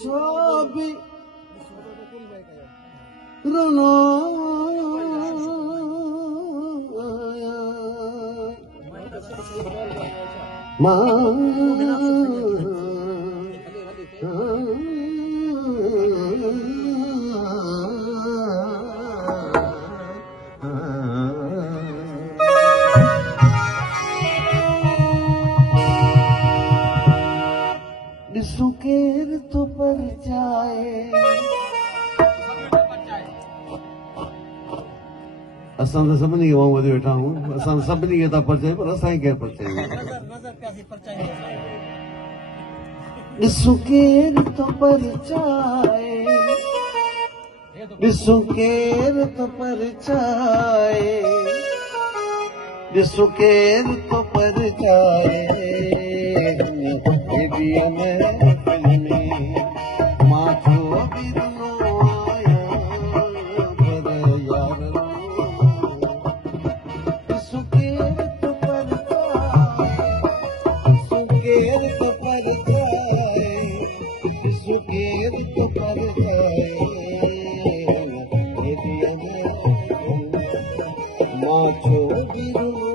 छवि रुनो सुकेर तो पर जाए असां त सभिनी खे वांगुरु वेठा आहियूं असां सभिनी खे था परचायूं पर असां केरु परचायूं सुकेर तो पर जाए सुकेर तो पर जाए सुकेर तो पर जाए माथो बिरनो आया पर यार सुकेर तो पर जाए सुकेर तो पर जाए सुकेर तो पर जाए माथो बिरनो